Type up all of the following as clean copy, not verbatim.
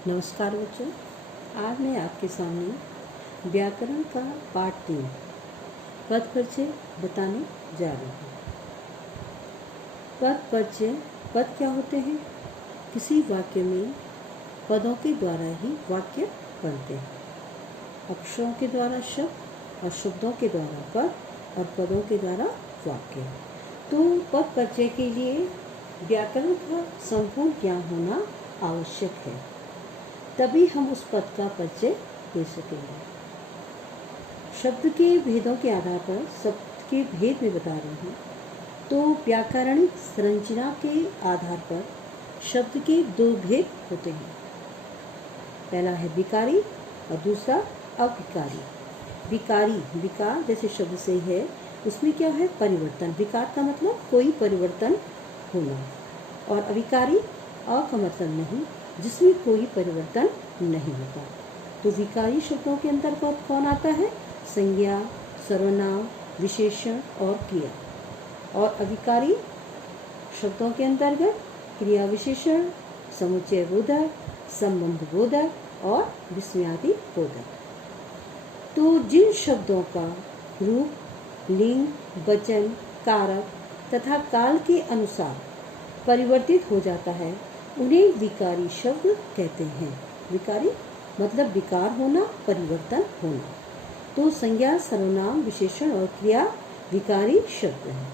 नमस्कार बच्चों, आज मैं आपके सामने व्याकरण का पाठ 3 पद परिचय बताने जा रही हूँ। पद परिचय। पद क्या होते हैं? किसी वाक्य में पदों के द्वारा ही वाक्य बनते हैं। अक्षरों के द्वारा शब्द और शब्दों के द्वारा पद और पदों के द्वारा वाक्य। तो पद परिचय के लिए व्याकरण का संपूर्ण ज्ञान होना आवश्यक है, तभी हम उस पद का परिचय दे सकेंगे। शब्द के भेदों के आधार पर शब्द के भेद में बता रही हूँ। तो व्याकरणिक संरचना के आधार पर शब्द के 2 भेद होते हैं। पहला है विकारी और दूसरा अविकारी। विकारी, विकार जैसे शब्द से है, उसमें क्या है? परिवर्तन। विकार का मतलब कोई परिवर्तन होना, और अविकारी अ का मतलब नहीं, जिसमें कोई परिवर्तन नहीं होता। तो विकारी शब्दों के अंतर्गत कौन आता है? संज्ञा, सर्वनाम, विशेषण और क्रिया। और अविकारी शब्दों के अंतर्गत क्रिया विशेषण, समुच्चय बोधक, संबंध बोधक और विस्मयादि बोधक। तो जिन शब्दों का रूप, लिंग, वचन, कारक तथा काल के अनुसार परिवर्तित हो जाता है, उन्हें विकारी शब्द कहते हैं। विकारी मतलब विकार होना, परिवर्तन होना। तो संज्ञा, सर्वनाम, विशेषण और क्रिया विकारी शब्द हैं।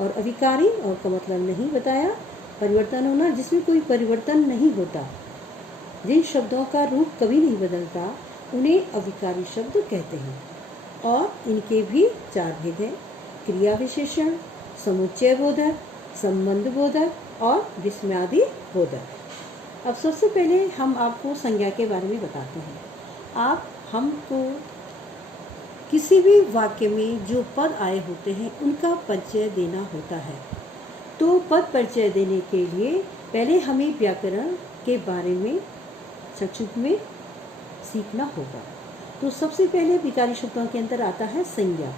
और अविकारी और का मतलब नहीं बताया, परिवर्तन होना जिसमें कोई परिवर्तन नहीं होता। जिन शब्दों का रूप कभी नहीं बदलता, उन्हें अविकारी शब्द कहते हैं। और इनके भी 4 भेद हैं: क्रिया विशेषण, समुच्चय बोधक, संबंध बोधक और विस्मयादि बोधक। अब सबसे पहले हम आपको संज्ञा के बारे में बताते हैं। हमको किसी भी वाक्य में जो पद आए होते हैं, उनका परिचय देना होता है। तो पद परिचय देने के लिए पहले हमें व्याकरण के बारे में संक्षिप्त में सीखना होगा। तो सबसे पहले विकारी शब्दों के अंदर आता है संज्ञा।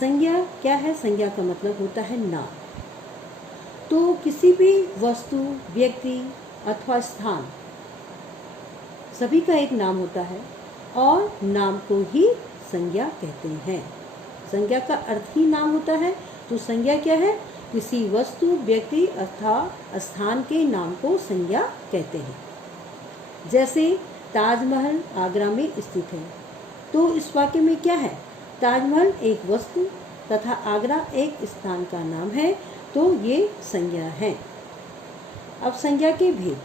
संज्ञा क्या है? संज्ञा का मतलब होता है नाम। तो किसी भी वस्तु, व्यक्ति अथवा स्थान, सभी का एक नाम होता है और नाम को ही संज्ञा कहते हैं। संज्ञा का अर्थ ही नाम होता है। तो संज्ञा क्या है? किसी वस्तु, व्यक्ति अथवा स्थान के नाम को संज्ञा कहते हैं। जैसे ताजमहल आगरा में स्थित है। तो इस वाक्य में क्या है? ताजमहल एक वस्तु तथा आगरा एक स्थान का नाम है, तो ये संज्ञा है। अब संज्ञा के भेद।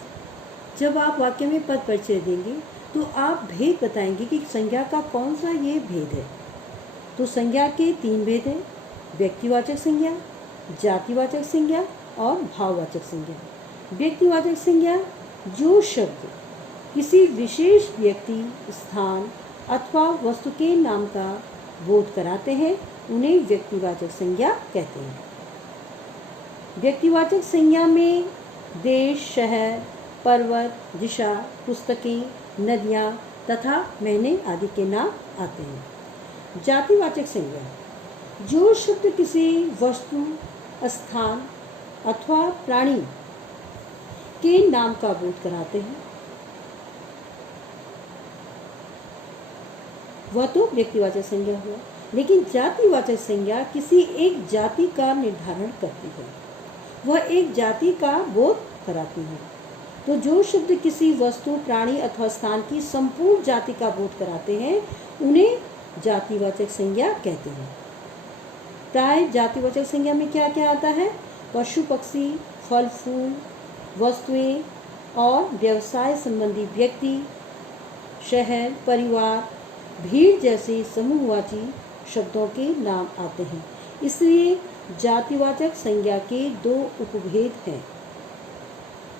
जब आप वाक्य में पद परिचय देंगे तो आप भेद बताएंगे कि संज्ञा का कौन सा ये भेद है। तो संज्ञा के 3 भेद हैं: व्यक्तिवाचक संज्ञा, जातिवाचक संज्ञा और भाववाचक संज्ञा। व्यक्तिवाचक संज्ञा, जो शब्द किसी विशेष व्यक्ति, स्थान अथवा वस्तु के नाम का बोध कराते हैं, उन्हें व्यक्तिवाचक संज्ञा कहते हैं। व्यक्तिवाचक संज्ञा में देश, शहर, पर्वत, दिशा, पुस्तकें, नदियाँ तथा महीने आदि के नाम आते हैं। जातिवाचक संज्ञा, जो शब्द किसी वस्तु, स्थान अथवा प्राणी के नाम का बोध कराते हैं, वह तो व्यक्तिवाचक संज्ञा हुआ। लेकिन जातिवाचक संज्ञा किसी एक जाति का निर्धारण करती है, वह एक जाति का बोध कराती है। तो जो शब्द किसी वस्तु, प्राणी अथवा स्थान की संपूर्ण जाति का बोध कराते हैं, उन्हें जातिवाचक संज्ञा कहते हैं। प्राय जातिवाचक संज्ञा में क्या क्या आता है? पशु, पक्षी, फल, फूल, वस्तुएं और व्यवसाय संबंधी व्यक्ति, शहर, परिवार, भीड़ जैसे समूहवाची शब्दों के नाम आते हैं। इसलिए जातिवाचक संज्ञा के 2 उपभेद हैं।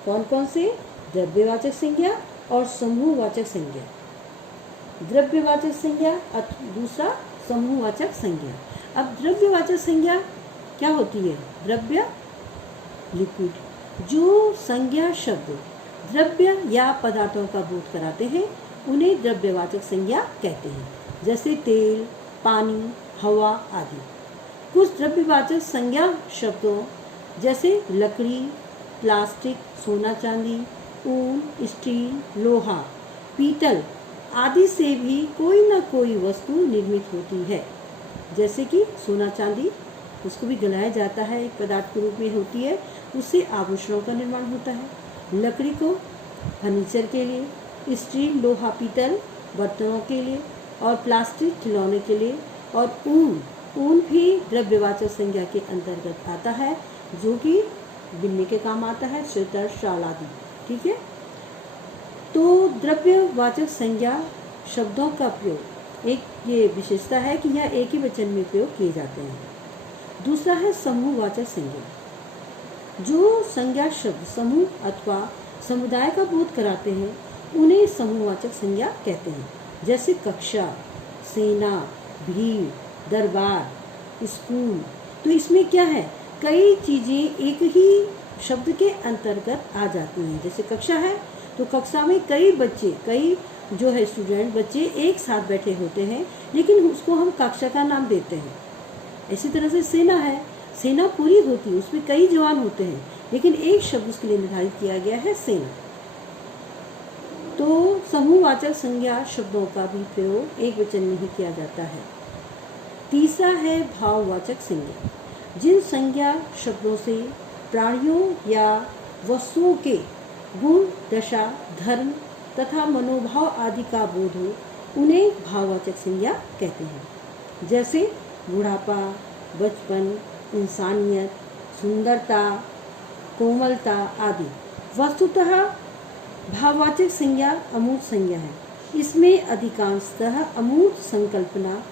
कौन कौन से? द्रव्यवाचक संज्ञा और समूहवाचक संज्ञा। द्रव्यवाचक संज्ञा, दूसरा समूहवाचक संज्ञा। अब द्रव्यवाचक संज्ञा क्या होती है? द्रव्य, लिक्विड। जो संज्ञा शब्द द्रव्य या पदार्थों का बोध कराते हैं, उन्हें द्रव्यवाचक संज्ञा कहते हैं। जैसे तेल, पानी, हवा आदि। कुछ द्रव्यवाचक संज्ञा शब्दों जैसे लकड़ी, प्लास्टिक, सोना चांदी, ऊन, स्टील, लोहा, पीतल आदि से भी कोई ना कोई वस्तु निर्मित होती है। जैसे कि सोना चांदी, उसको भी गलाया जाता है, एक पदार्थ के रूप में होती है, उससे आभूषणों का निर्माण होता है। लकड़ी को फर्नीचर के लिए, स्टील, लोहा, पीतल बर्तनों के लिए, और प्लास्टिक खिलौने के लिए, और ऊन भी द्रव्यवाचक संज्ञा के अंतर्गत आता है, जो कि बिनने के काम आता है, स्वेटर, शाल आदि। ठीक है। तो द्रव्यवाचक संज्ञा शब्दों का प्रयोग, एक ये विशेषता है कि यह एक ही वचन में प्रयोग किए जाते हैं। दूसरा है समूहवाचक संज्ञा। जो संज्ञा शब्द समूह अथवा समुदाय का बोध कराते हैं, उन्हें समूहवाचक संज्ञा कहते हैं। जैसे कक्षा, सेना, भीड़, दरबार, स्कूल। तो इसमें क्या है, कई चीजें एक ही शब्द के अंतर्गत आ जाती हैं। जैसे कक्षा है तो कक्षा में कई बच्चे, कई जो है स्टूडेंट, बच्चे एक साथ बैठे होते हैं, लेकिन उसको हम कक्षा का नाम देते हैं। इसी तरह से सेना है, सेना पूरी होती है, उसमें कई जवान होते हैं, लेकिन एक शब्द उसके लिए निर्धारित किया गया है, सेना। तो समूहवाचक संज्ञा शब्दों का भी प्रयोग एक वचन में ही किया जाता है। तीसरा है भाववाचक संज्ञा। जिन संज्ञा शब्दों से प्राणियों या वस्तुओं के गुण, दशा, धर्म तथा मनोभाव आदि का बोध हो, उन्हें भाववाचक संज्ञा कहते हैं। जैसे बुढ़ापा, बचपन, इंसानियत, सुंदरता, कोमलता आदि। वस्तुतः भाववाचक संज्ञा अमूर्त संज्ञा है। इसमें अधिकांशतः अमूर्त संकल्पना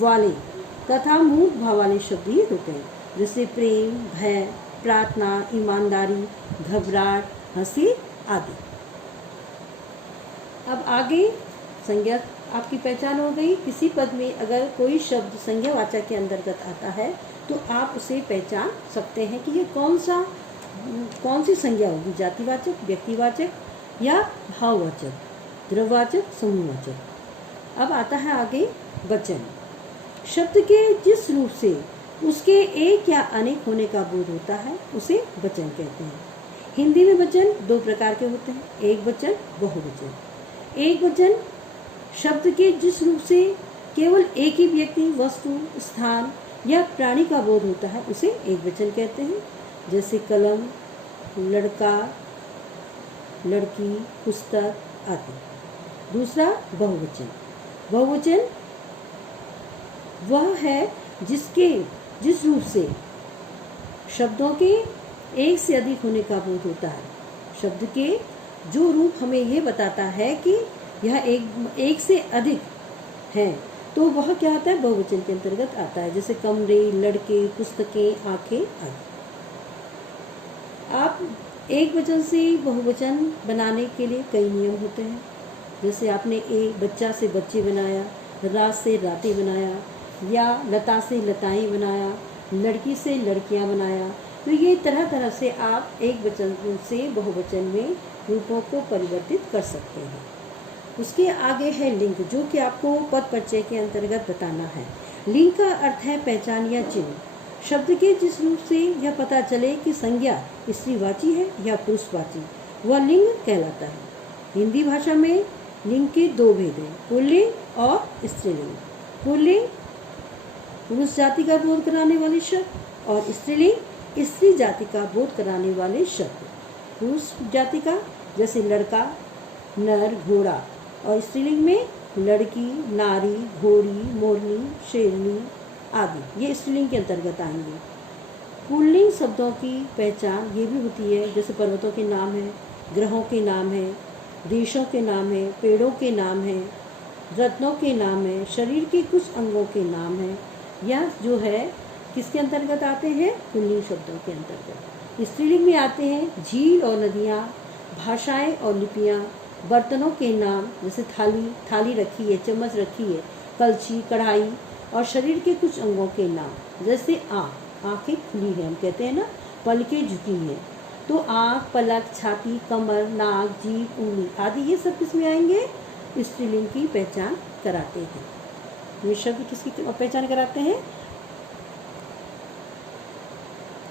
वाले तथा मूर्त भाव वाले शब्द ही होते हैं। जैसे प्रेम, भय, प्रार्थना, ईमानदारी, घबराहट, हंसी आदि। अब आगे संज्ञा आपकी पहचान हो गई। किसी पद में अगर कोई शब्द संज्ञावाचक के अंतर्गत आता है तो आप उसे पहचान सकते हैं कि ये कौन सी संज्ञा होगी, जातिवाचक, व्यक्तिवाचक या भाववाचक, द्रव्यवाचक, समूहवाचक। अब आता है आगे वचन। शब्द के जिस रूप से उसके एक या अनेक होने का बोध होता है, उसे वचन कहते हैं। हिंदी में वचन दो प्रकार के होते हैं, एक वचन, बहुवचन। एक वचन शब्द के जिस रूप से केवल एक ही व्यक्ति, वस्तु, स्थान या प्राणी का बोध होता है, उसे एक वचन कहते हैं। जैसे कलम, लड़का, लड़की, पुस्तक आदि। दूसरा बहुवचन। बहुवचन वह है जिस रूप से शब्दों के एक से अधिक होने का बोध होता है। शब्द के जो रूप हमें ये बताता है कि यह एक से अधिक है, तो वह क्या आता है, बहुवचन के अंतर्गत आता है। जैसे कमरे, लड़के, पुस्तकें, आंखें आदि। आप एक वचन से बहुवचन बनाने के लिए कई नियम होते हैं। जैसे आपने एक बच्चा से बच्चे बनाया, रात से रातें बनाया, या लता से लताएं बनाया, लड़की से लड़कियां बनाया। तो ये तरह तरह से आप एक वचन से बहुवचन में रूपों को परिवर्तित कर सकते हैं। उसके आगे है लिंग, जो कि आपको पद परिचय के अंतर्गत बताना है। लिंग का अर्थ है पहचान या चिन्ह। शब्द के जिस रूप से यह पता चले कि संज्ञा स्त्रीवाची है या पुरुषवाची, वह लिंग कहलाता है। हिंदी भाषा में लिंग के दो भेद हैं, पुल्लिंग और स्त्रीलिंग। पुल्लिंग पुरुष जाति का बोध कराने वाले शब्द, और स्त्रीलिंग स्त्री जाति का बोध कराने वाले शब्द। पुरुष जाति का जैसे लड़का, नर, घोड़ा, और स्त्रीलिंग में लड़की, नारी, घोड़ी, मोरनी, शेरनी आदि, ये स्त्रीलिंग के अंतर्गत आएंगे। पुल्लिंग शब्दों की पहचान ये भी होती है, जैसे पर्वतों के नाम है, ग्रहों के नाम है, देशों के नाम है, पेड़ों के नाम है, रत्नों के नाम है, शरीर के कुछ अंगों के नाम है। यह जो है किसके अंतर्गत आते हैं, पुल्लिंग शब्दों के अंतर्गत। स्त्रीलिंग में आते हैं झील और नदियाँ, भाषाएं और लिपियाँ, बर्तनों के नाम, जैसे थाली रखी है, चम्मच रखी है, कलछी, कढ़ाई, और शरीर के कुछ अंगों के नाम, जैसे आँखें खुली है, हम कहते हैं ना, पलकें झुकी हैं। तो आँख, पलक, छाती, कमर, नाक, जीभ, उंगली आदि, ये सब किसमें आएंगे, स्त्रीलिंग की पहचान कराते हैं। ये शब्द किसकी पहचान कराते हैं।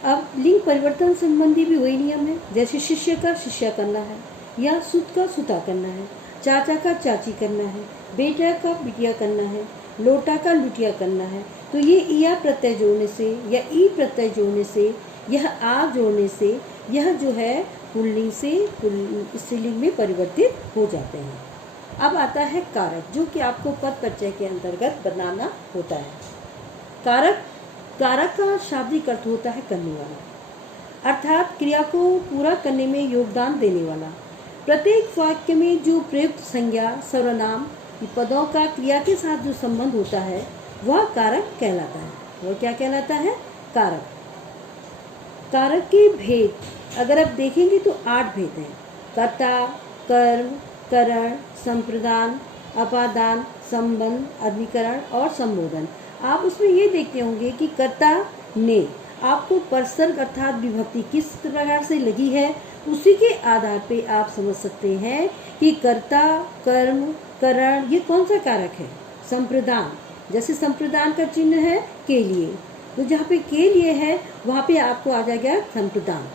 अब लिंग परिवर्तन संबंधी भी वही नियम है। जैसे शिष्य का शिष्या करना है, या सुत का सुता करना है, चाचा का चाची करना है, बेटा का बिटिया करना है, लोटा का लुटिया करना है। तो ये इया प्रत्यय जोड़ने से या ई प्रत्यय जोड़ने से, यह आ जोड़ने से, यह जो है पुल्लिंग से स्त्रीलिंग में परिवर्तित हो जाते हैं। अब आता है कारक, जो कि आपको पद परिचय के अंतर्गत बनाना होता है। कारक का शाब्दिक अर्थ होता है करने वाला, अर्थात क्रिया को पूरा करने में योगदान देने वाला। प्रत्येक वाक्य में जो प्रयुक्त संज्ञा, सर्वनाम, पदों का क्रिया के साथ जो संबंध होता है वह कारक कहलाता है। वह क्या कहलाता है? कारक। कारक के भेद अगर आप देखेंगे तो 8 भेद हैं। कर्ता, कर्म, करण, संप्रदान, अपादान, संबंध, अधिकरण और संबोधन। आप उसमें ये देखते होंगे कि कर्ता ने आपको परसर्ग अर्थात विभक्ति किस प्रकार से लगी है, उसी के आधार पे आप समझ सकते हैं कि कर्ता, कर्म, करण ये कौन सा कारक है? संप्रदान। जैसे संप्रदान का चिन्ह है के लिए, तो जहाँ पे के लिए है वहाँ पे आपको आ जाएगा संप्रदान,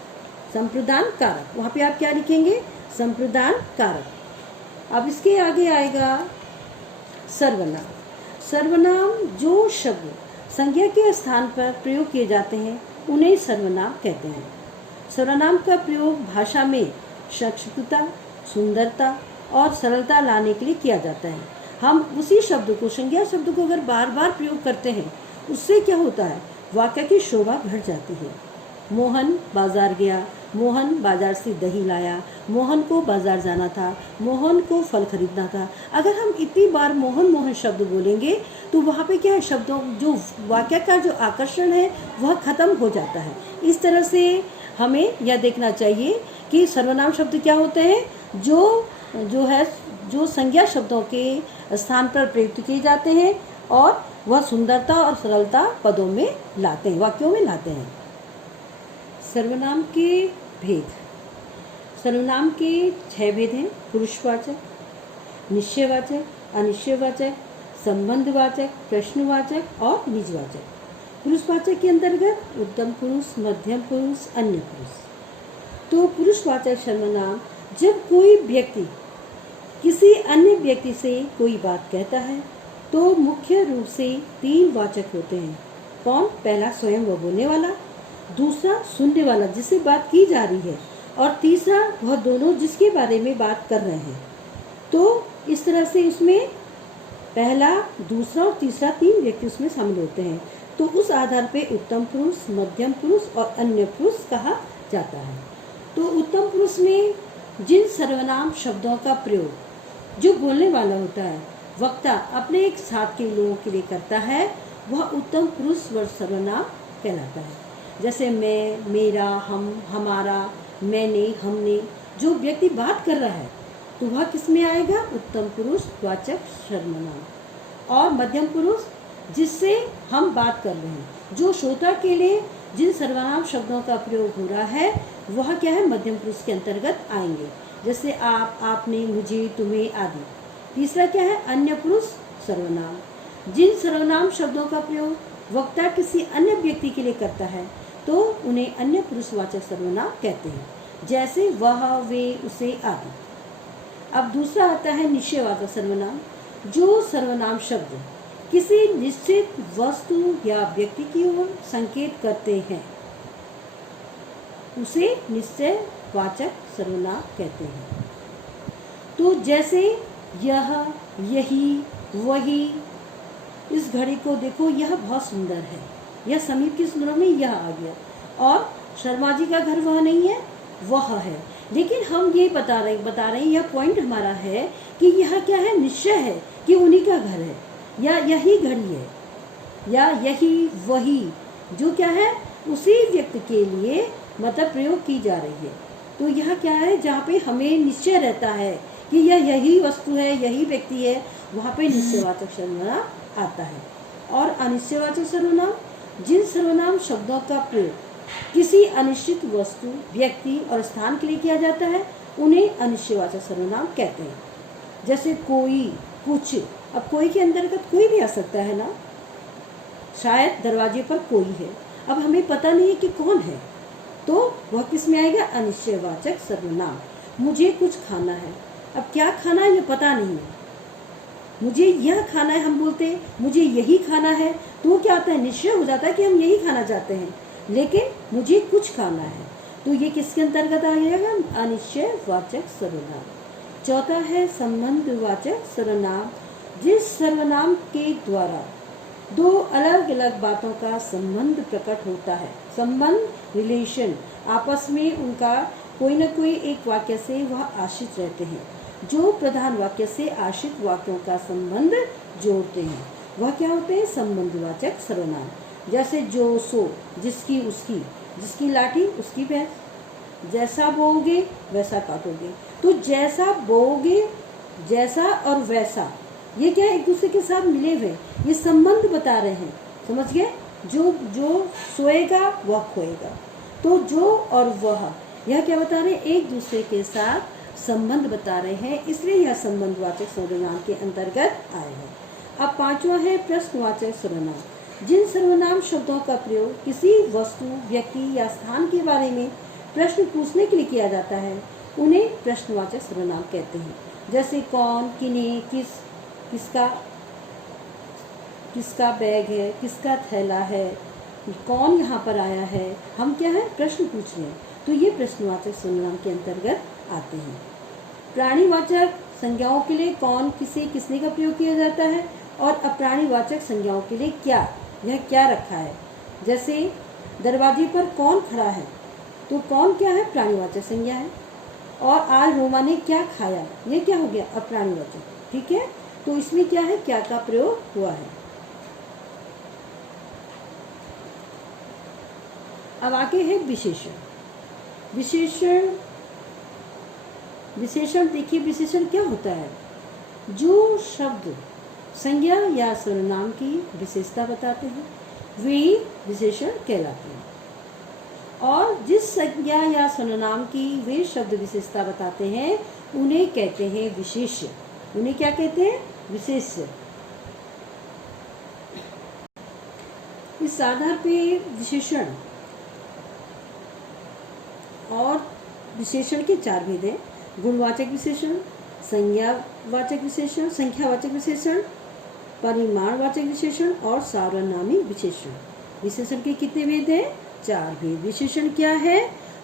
संप्रदान कारक। वहाँ पे आप क्या लिखेंगे? संप्रदान कारक। अब इसके आगे आएगा सर्वनाम। सर्वनाम जो शब्द संज्ञा के स्थान पर प्रयोग किए जाते हैं उन्हें सर्वनाम कहते हैं। सर्वनाम का प्रयोग भाषा में संक्षिप्तता, सुंदरता और सरलता लाने के लिए किया जाता है। हम उसी शब्द को, संज्ञा शब्द को अगर बार बार प्रयोग करते हैं उससे क्या होता है? वाक्य की शोभा बढ़ जाती है। मोहन बाजार गया, मोहन बाजार से दही लाया, मोहन को बाजार जाना था, मोहन को फल खरीदना था। अगर हम इतनी बार मोहन मोहन शब्द बोलेंगे तो वहाँ पे क्या है, शब्दों जो वाक्य का जो आकर्षण है वह खत्म हो जाता है। इस तरह से हमें यह देखना चाहिए कि सर्वनाम शब्द क्या होते हैं? जो संज्ञा शब्दों के स्थान पर प्रयुक्त किए जाते हैं और वह सुंदरता और सरलता पदों में लाते हैं, वाक्यों में लाते हैं। सर्वनाम के भेद। सर्वनाम के 6 भेद हैं। पुरुषवाचक, निश्चयवाचक, अनिश्चयवाचक, संबंधवाचक, प्रश्नवाचक और निजवाचक। पुरुषवाचक के अंतर्गत उत्तम पुरुष, मध्यम पुरुष, अन्य पुरुष। तो पुरुषवाचक सर्वनाम जब कोई व्यक्ति किसी अन्य व्यक्ति से कोई बात कहता है तो मुख्य रूप से 3 वाचक होते हैं। कौन? पहला स्वयं वह बोलने वाला, दूसरा सुनने वाला जिससे बात की जा रही है, और तीसरा वह दोनों जिसके बारे में बात कर रहे हैं। तो इस तरह से उसमें पहला, दूसरा और तीसरा 3 व्यक्ति उसमें शामिल होते हैं। तो उस आधार पे उत्तम पुरुष, मध्यम पुरुष और अन्य पुरुष कहा जाता है। तो उत्तम पुरुष में जिन सर्वनाम शब्दों का प्रयोग जो बोलने वाला होता है, वक्ता अपने एक साथ के लोगों के लिए करता है, वह उत्तम पुरुष सर्वनाम कहलाता है। जैसे मैं, मेरा, हम, हमारा, मैंने, हमने। जो व्यक्ति बात कर रहा है तो वह किस में आएगा? उत्तम पुरुष वाचक सर्वनाम। और मध्यम पुरुष जिससे हम बात कर रहे हैं, जो श्रोता के लिए जिन सर्वनाम शब्दों का प्रयोग हो रहा है वह क्या है? मध्यम पुरुष के अंतर्गत आएंगे। जैसे आप, आपने, मुझे, तुम्हें आदि। तीसरा क्या है? अन्य पुरुष सर्वनाम। जिन सर्वनाम शब्दों का प्रयोग वक्ता किसी अन्य व्यक्ति के लिए करता है तो उन्हें अन्य पुरुषवाचक सर्वनाम कहते हैं। जैसे वह, वे, उसे आदि। अब दूसरा आता है निश्चयवाचक सर्वनाम। जो सर्वनाम शब्द किसी निश्चित वस्तु या व्यक्ति की ओर संकेत करते हैं उसे निश्चयवाचक सर्वनाम कहते हैं। तो जैसे यह, यही, वही। इस घड़ी को देखो, यह बहुत सुंदर है। यह समीप की सुंदरों में यह आ गया। और शर्मा जी का घर वह नहीं है, वह है। लेकिन हम ये बता रहे हैं, यह पॉइंट हमारा है कि यह क्या है? निश्चय है कि उन्हीं का घर है, या यही घड़ी है, या यही, वही। जो क्या है? उसी व्यक्ति के लिए मतलब प्रयोग की जा रही है। तो यह क्या है? जहाँ पे हमें निश्चय रहता है कि यह यही वस्तु है, यही व्यक्ति है, वहाँ पे निश्चयवाचक सर्वनाम आता है। और अनिश्चयवाचक सर्वनाम जिन सर्वनाम शब्दों का प्रयोग किसी अनिश्चित वस्तु, व्यक्ति और स्थान के लिए किया जाता है उन्हें अनिश्चयवाचक सर्वनाम कहते हैं। जैसे कोई, कुछ। अब कोई के अंतर्गत कोई भी आ सकता है ना। शायद दरवाजे पर कोई है, अब हमें पता नहीं है कि कौन है, तो वह किस में आएगा? अनिश्चयवाचक सर्वनाम। मुझे कुछ खाना है। अब क्या खाना है ये पता नहीं है, मुझे यह खाना है हम बोलते हैं, मुझे यही खाना है, तो क्या होता है, निश्चय हो जाता है कि हम यही खाना चाहते हैं, लेकिन मुझे कुछ खाना है, तो ये किसके अंतर्गत आ जाएगा, अनिश्चय वाचक सर्वनाम। चौथा है संबंधवाचक सर्वनाम, जिस सर्वनाम के द्वारा दो अलग अलग बातों का संबंध प्रकट होता है। संबंध, रिलेशन, आपस में उनका कोई न कोई एक वाक्य से वह आश्रित रहते हैं, जो प्रधान वाक्य से आश्रित वाक्यों का संबंध जोड़ते हैं, वह क्या होते हैं, संबंधवाचक सर्वनाम। जैसे जो सो, जिसकी उसकी, जिसकी लाठी उसकी भैंस, जैसा बोओगे वैसा काटोगे। तो जैसा बोओगे, जैसा और वैसा, ये क्या एक दूसरे के साथ मिले हुए, ये संबंध बता रहे हैं, समझ गए। जो सोएगा वह खोएगा, तो जो और वह, यह क्या बता रहे हैं, एक दूसरे के साथ संबंध बता रहे हैं, इसलिए यह संबंधवाचक सर्वनाम के अंतर्गत आए हैं। अब पांचवा है प्रश्नवाचक सर्वनाम, जिन सर्वनाम शब्दों का प्रयोग किसी वस्तु, व्यक्ति या स्थान के बारे में प्रश्न पूछने के लिए किया जाता है, उन्हें प्रश्नवाचक सर्वनाम कहते हैं। जैसे कौन, किन्हें, किसका बैग है, किसका थैला है, कौन यहाँ पर आया है, हम क्या है, प्रश्न पूछ रहे हैं, तो ये प्रश्नवाचक सर्वनाम के अंतर्गत आते हैं। प्राणीवाचक संज्ञाओं के लिए कौन, किसे, किसने का प्रयोग किया जाता है, और अप्राणीवाचक संज्ञाओं के लिए क्या, यह क्या रखा है। जैसे दरवाजे पर कौन खड़ा है, तो कौन क्या है, प्राणीवाचक संज्ञा है, और आज रोमा ने क्या खाया, ये क्या हो गया, अप्राणीवाचक, ठीक है। तो इसमें क्या है, क्या का प्रयोग हुआ है। अब आगे है विशेषण। विशेषण देखिए, विशेषण क्या होता है, जो शब्द संज्ञा या सर्वनाम की विशेषता बताते हैं वे विशेषण कहलाते हैं, और जिस संज्ञा या सर्वनाम की वे शब्द विशेषता बताते हैं उन्हें कहते हैं विशेष्य। उन्हें क्या कहते हैं, विशेष्य। इस आधार पे विशेषण और विशेषण के चार भेद हैं, गुणवाचक विशेषण, संज्ञावाचक विशेषण, संख्यावाचक विशेषण, परिमाणवाचक विशेषण और सार्वनामी विशेषण। विशेषण के कितने भेद हैं, चार भेद। विशेषण क्या है,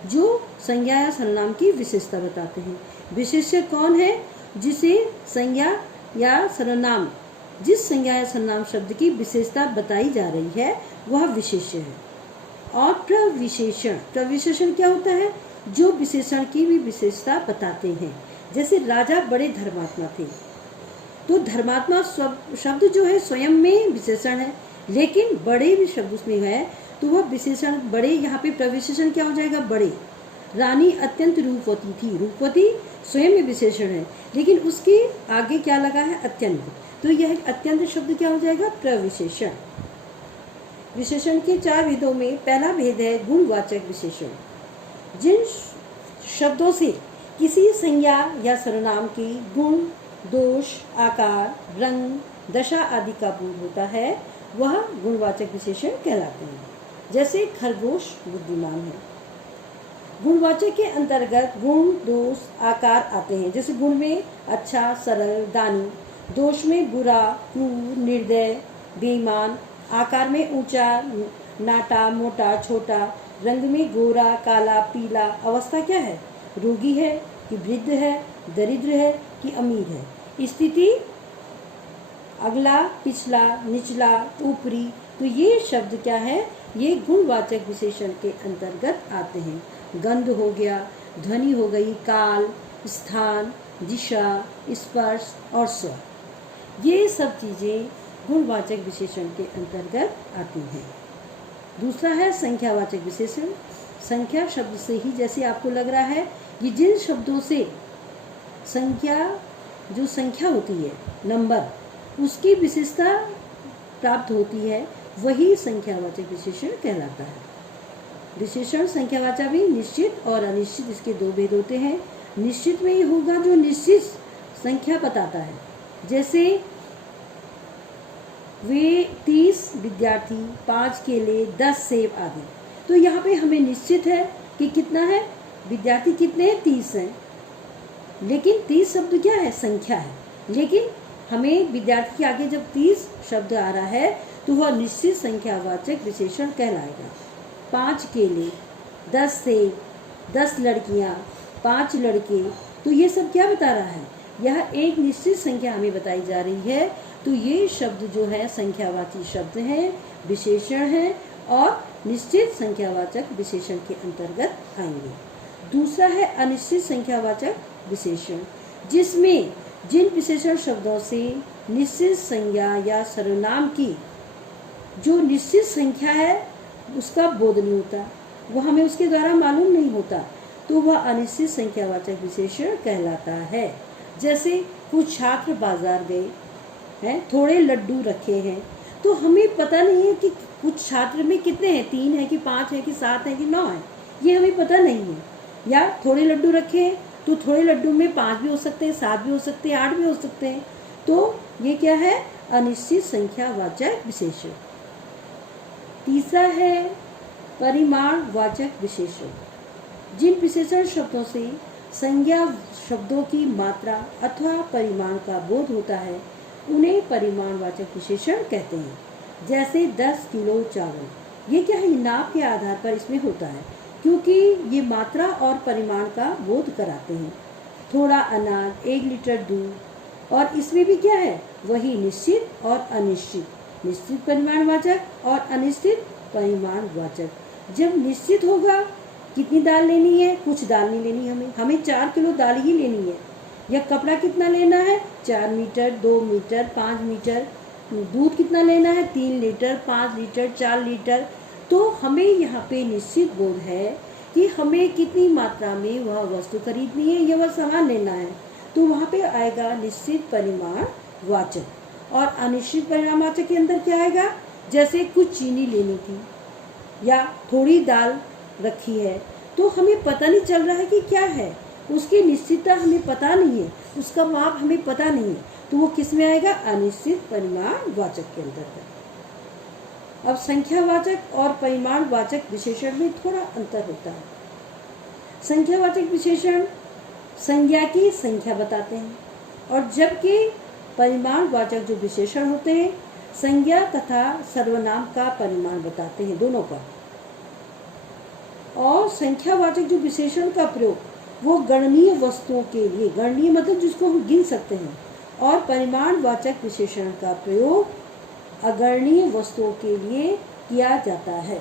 जो संज्ञा या सर्वनाम की विशेषता बताते हैं। विशेष्य कौन है, जिसे संज्ञा या सर्वनाम, जिस संज्ञा या सर्वनाम शब्द की विशेषता बताई जा रही है वह विशेष्य है। और प्रविशेषण, प्रविशेषण क्या होता है, जो विशेषण की भी विशेषता बताते हैं। जैसे राजा बड़े धर्मात्मा थे, तो धर्मात्मा शब्द जो है स्वयं में विशेषण है, लेकिन बड़े भी शब्द उसमें है, तो वह विशेषण बड़े, यहाँ पे प्रविशेषण क्या हो जाएगा, बड़े। रानी अत्यंत रूपवती थी, रूपवती स्वयं में विशेषण है, लेकिन उसके आगे क्या लगा है, अत्यंत, तो यह अत्यंत शब्द क्या हो जाएगा, प्रविशेषण। विशेषण के चार भेदों में पहला भेद है गुणवाचक विशेषण। जिन शब्दों से किसी संज्ञा या सर्वनाम की गुण, दोष, आकार, रंग, दशा आदि का बोध होता है वह गुणवाचक विशेषण कहलाते हैं। जैसे खरगोश बुद्धिमान है। गुणवाचक के अंतर्गत गुण, दोष, आकार आते हैं। जैसे गुण में अच्छा, सरल, दानी, दोष में बुरा, क्रूर, निर्दय, बेईमान, आकार में ऊंचा, नाटा, मोटा, छोटा, रंग में गोरा, काला, पीला, अवस्था क्या है, रोगी है कि वृद्ध है, दरिद्र है कि अमीर है, स्थिति अगला, पिछला, निचला, ऊपरी, तो ये शब्द क्या है, ये गुणवाचक विशेषण के अंतर्गत आते हैं। गंध हो गया, ध्वनि हो गई, काल, स्थान, दिशा, स्पर्श और स्वर, ये सब चीजें गुणवाचक विशेषण के अंतर्गत आती हैं। दूसरा है संख्यावाचक विशेषण। संख्या शब्द से ही जैसे आपको लग रहा है, ये जिन शब्दों से संख्या, जो संख्या होती है, नंबर, उसकी विशेषता प्राप्त होती है, वही संख्यावाचक विशेषण कहलाता है। विशेषण संख्यावाचक भी निश्चित और अनिश्चित, इसके दो भेद होते हैं। निश्चित में ये होगा जो निश्चित संख्या बताता है, जैसे वे 30 विद्यार्थी, 5 केले, 10 सेब आदि। तो यहाँ पे हमें निश्चित है कि कितना है, विद्यार्थी कितने हैं, 30 हैं, लेकिन 30 शब्द क्या है, संख्या है। लेकिन हमें विद्यार्थी के आगे जब 30 शब्द आ रहा है तो वह निश्चित संख्यावाचक विशेषण कहलाएगा। 5 केले, 10 सेब, 10 लड़कियां, 5 लड़के, तो ये सब क्या बता रहा है, यह एक निश्चित संख्या हमें बताई जा रही है। तो ये शब्द जो है संख्यावाची शब्द हैं, विशेषण हैं और निश्चित संख्यावाचक विशेषण के अंतर्गत आएंगे। दूसरा है अनिश्चित संख्यावाचक विशेषण, जिसमें जिन विशेषण शब्दों से निश्चित संज्ञा या सर्वनाम की जो निश्चित संख्या है उसका बोध नहीं होता, वह हमें उसके द्वारा मालूम नहीं होता, तो वह अनिश्चित संख्यावाचक विशेषण कहलाता है। जैसे कुछ छात्र बाजार गए हैं, थोड़े लड्डू रखे हैं, तो हमें पता नहीं है कि कुछ छात्र में कितने हैं, 3 है कि 5 है कि 7 है कि 9 है, ये हमें पता नहीं है। या थोड़े लड्डू रखे हैं तो थोड़े लड्डू में 5 भी हो सकते हैं, 7 भी हो सकते हैं, 8 भी हो सकते हैं, तो ये क्या है, अनिश्चित संख्यावाचक विशेषण। तीसरा है परिमाणवाचक विशेषण, जिन विशेषण शब्दों से संज्ञा शब्दों की मात्रा अथवा परिमाण का बोध होता है उन्हें परिमाणवाचक विशेषण कहते हैं। जैसे 10 किलो चावल, ये क्या है, नाप के आधार पर इसमें होता है, क्योंकि ये मात्रा और परिमाण का बोध कराते हैं। थोड़ा अनाज, 1 लीटर दूध, और इसमें भी क्या है, वही निश्चित और अनिश्चित, निश्चित परिमाणवाचक और अनिश्चित परिमाणवाचक। जब निश्चित होगा कितनी दाल लेनी है, कुछ दाल नहीं लेनी, हमें 4 किलो दाल ही लेनी है। या कपड़ा कितना लेना है, 4 मीटर, 2 मीटर, 5 मीटर। दूध कितना लेना है, 3 लीटर, 5 लीटर, 4 लीटर। तो हमें यहाँ पे निश्चित बोध है कि हमें कितनी मात्रा में वह वस्तु खरीदनी है या वह सामान लेना है, तो वहाँ पे आएगा निश्चित परिमाणवाचक। और अनिश्चित परिमाणवाचक के अंदर क्या आएगा, जैसे कुछ चीनी लेनी थी या थोड़ी दाल रखी है, तो हमें पता नहीं चल रहा है कि क्या है, उसकी निश्चितता हमें पता नहीं है, उसका माप हमें पता नहीं है, तो वो किस में आएगा, अनिश्चित परिमाणवाचक के अंतर्गत। अब संख्यावाचक और परिमाणवाचक विशेषण में थोड़ा अंतर होता है। संख्यावाचक विशेषण संज्ञा की संख्या बताते हैं, और जबकि परिमाणवाचक जो विशेषण होते हैं संज्ञा तथा सर्वनाम का परिमाण बताते हैं, दोनों का। और संख्यावाचक जो विशेषण का प्रयोग वो गणनीय वस्तुओं के लिए, गणनीय मतलब जिसको हम गिन सकते हैं, और परिमाणवाचक विशेषण का प्रयोग अगणनीय वस्तुओं के लिए किया जाता है।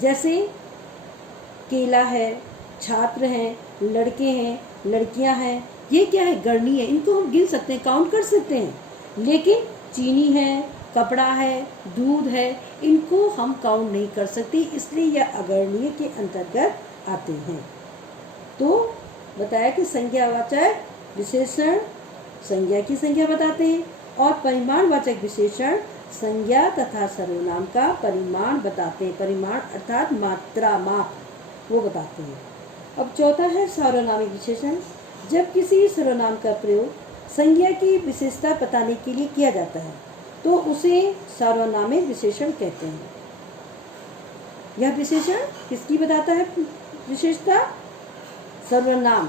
जैसे केला है, छात्र हैं, लड़के हैं, लड़कियां हैं, ये क्या है, गणनीय है, इनको हम गिन सकते हैं, काउंट कर सकते हैं। लेकिन चीनी है, कपड़ा है, दूध है, इनको हम काउंट नहीं कर सकते, इसलिए यह अगणनीय के अंतर्गत आते हैं। तो बताया कि संज्ञावाचक विशेषण संज्ञा की संख्या बताते हैं और परिमाणवाचक विशेषण संज्ञा तथा सर्वनाम का परिमाण बताते हैं, परिमाण अर्थात मात्रा, माप, वो बताते हैं। अब चौथा है सार्वनामिक विशेषण, जब किसी सर्वनाम का प्रयोग संज्ञा की विशेषता बताने के लिए किया जाता है तो उसे सार्वनामिक विशेषण कहते हैं। यह विशेषण किसकी बताता है विशेषता, सर्वनाम।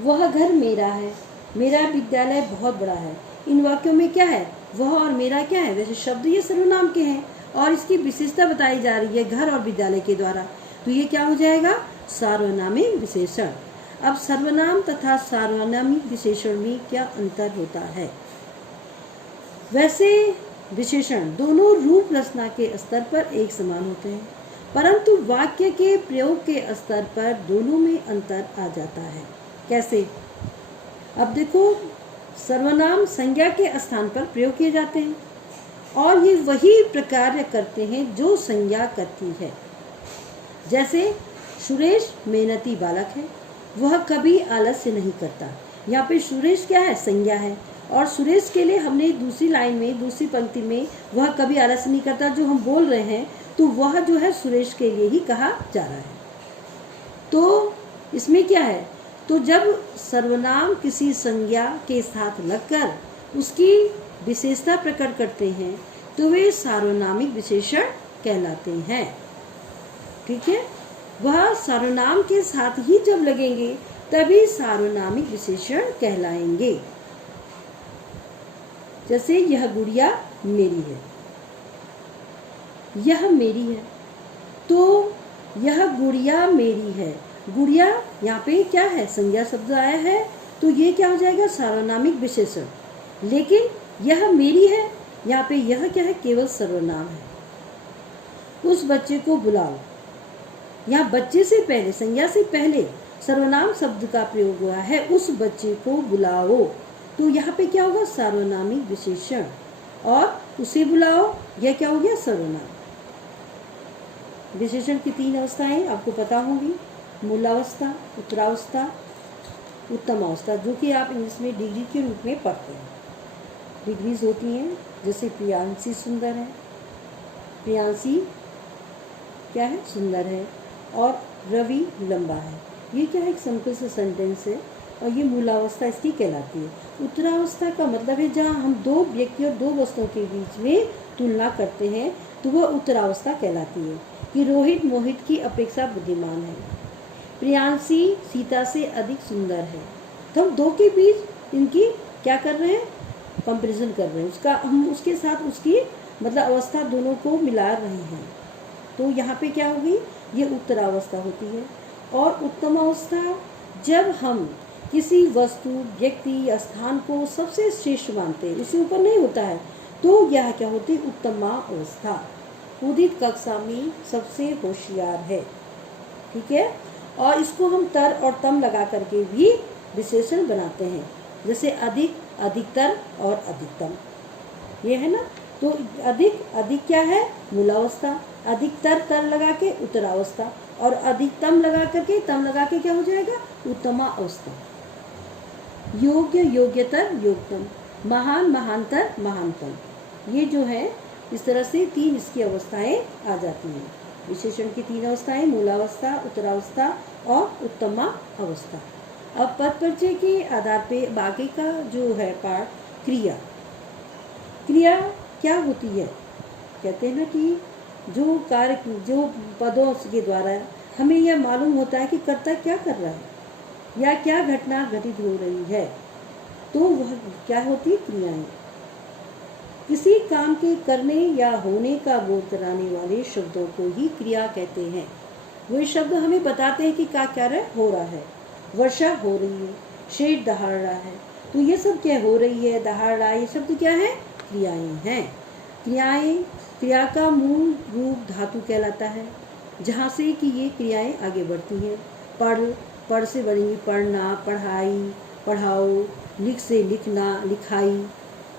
वह घर मेरा है, मेरा विद्यालय बहुत बड़ा है, इन वाक्यों में क्या है, वह और मेरा क्या है, वैसे शब्द ये सर्वनाम के हैं और इसकी विशेषता बताई जा रही है घर और विद्यालय के द्वारा, तो ये क्या हो जाएगा, सार्वनामिक विशेषण। अब सर्वनाम तथा सार्वनामिक विशेषण में क्या अंतर होता है। वैसे विशेषण दोनों रूप रचना के स्तर पर एक समान होते हैं, परंतु वाक्य के प्रयोग के स्तर पर दोनों में अंतर आ जाता है। कैसे, अब देखो, सर्वनाम संज्ञा के स्थान पर प्रयोग किए जाते हैं और ये वही प्रकार करते हैं जो संज्ञा करती है। जैसे सुरेश मेहनती बालक है, वह कभी आलस्य नहीं करता। यहाँ पे सुरेश क्या है, संज्ञा है, और सुरेश के लिए हमने दूसरी लाइन में, दूसरी पंक्ति में वह कभी आलस्य नहीं करता जो हम बोल रहे हैं, तो वह जो है सुरेश के लिए ही कहा जा रहा है। तो इसमें क्या है, तो जब सर्वनाम किसी संज्ञा के साथ लगकर उसकी विशेषता प्रकट करते हैं तो वे सार्वनामिक विशेषण कहलाते हैं। ठीक है, वह सर्वनाम के साथ ही जब लगेंगे तभी सार्वनामिक विशेषण कहलाएंगे। जैसे यह गुड़िया मेरी है, यह मेरी है, तो यह गुड़िया मेरी है। गुड़िया यहाँ पे क्या है, संज्ञा शब्द आया है, तो ये क्या हो जाएगा, सार्वनामिक विशेषण। लेकिन यह मेरी है, यहाँ पे यह क्या है, केवल सर्वनाम है। उस बच्चे को बुलाओ, यहाँ बच्चे से पहले, संज्ञा से पहले सर्वनाम शब्द का प्रयोग हुआ है, उस बच्चे को बुलाओ, तो यहाँ पे क्या होगा, सार्वनामिक विशेषण। और उसे बुलाओ, यह क्या हो गया, सर्वनाम। विशेषण की 3 अवस्थाएं आपको पता होंगी, मूलावस्था, उत्तरावस्था, उत्तम अवस्था, जो कि आप इंग्लिश में डिग्री के रूप में पढ़ते हैं। डिग्रीज होती हैं, जैसे प्रियांशी सुंदर है, प्रियांशी क्या है, सुंदर है, और रवि लंबा है। ये क्या है, एक सिंपल सा सेंटेंस है, और ये मूलावस्था इसकी कहलाती है। उत्तरावस्था का मतलब है जहाँ हम 2 व्यक्ति और 2 वस्तुओं के बीच में तुलना करते हैं, तो वह उत्तरावस्था कहलाती है। कि रोहित मोहित की अपेक्षा बुद्धिमान है, प्रियांशी सीता से अधिक सुंदर है। तो हम 2 के बीच इनकी क्या कर रहे हैं, कंपैरिजन कर रहे हैं, उसका हम उसके साथ उसकी मतलब अवस्था दोनों को मिला रहे हैं। तो यहाँ पे क्या होगी, ये उत्तरावस्था होती है। और उत्तम अवस्था, जब हम किसी वस्तु, व्यक्ति या स्थान को सबसे श्रेष्ठ मानते हैं, इससे ऊपर नहीं होता है, तो यह क्या होती है, उत्तमा अवस्था। उदित कक्षा में सबसे होशियार है, ठीक है। और इसको हम तर और तम लगा करके भी विशेषण बनाते हैं, जैसे अधिक, अधिकतर और अधिकतम, ये है ना। तो अधिक, अधिक क्या है, मूलावस्था, अधिकतर तर लगा के उत्तरावस्था, और अधिकतम लगा करके, तम लगा के क्या हो जाएगा, उत्तमा अवस्था। योग्य, योग्यतर, योग्यतम, महान, महानतर, महानतम, ये जो है इस तरह से 3 इसकी अवस्थाएं आ जाती हैं। विशेषण की 3 अवस्थाएं, मूलावस्था, उत्तरावस्था और उत्तमा अवस्था। अब पद परिचय के आधार पे बाकी का जो है पार्ट, क्रिया। क्रिया क्या होती है, कहते हैं ना कि जो कार्य, जो पदों के द्वारा हमें यह मालूम होता है कि कर्ता क्या कर रहा है या क्या घटना घटित हो रही है, तो वह क्या होती है, क्रियाएं। किसी काम के करने या होने का बोध कराने वाले शब्दों को ही क्रिया कहते हैं। वही शब्द हमें बताते हैं कि क्या कार्य हो रहा है। वर्षा हो रही है, शेर दहाड़ रहा है, तो ये सब क्या हो रही है, दहाड़ रहा है, ये शब्द क्या है, क्रियाएं हैं। क्रियाएं, क्रिया का मूल रूप धातु कहलाता है, जहाँ से कि ये क्रियाएं आगे बढ़ती हैं। पढ़, पढ़ से बढ़ेंगी पढ़ना, पढ़ाई, पढ़ाओ, लिख से लिखना, लिखाई,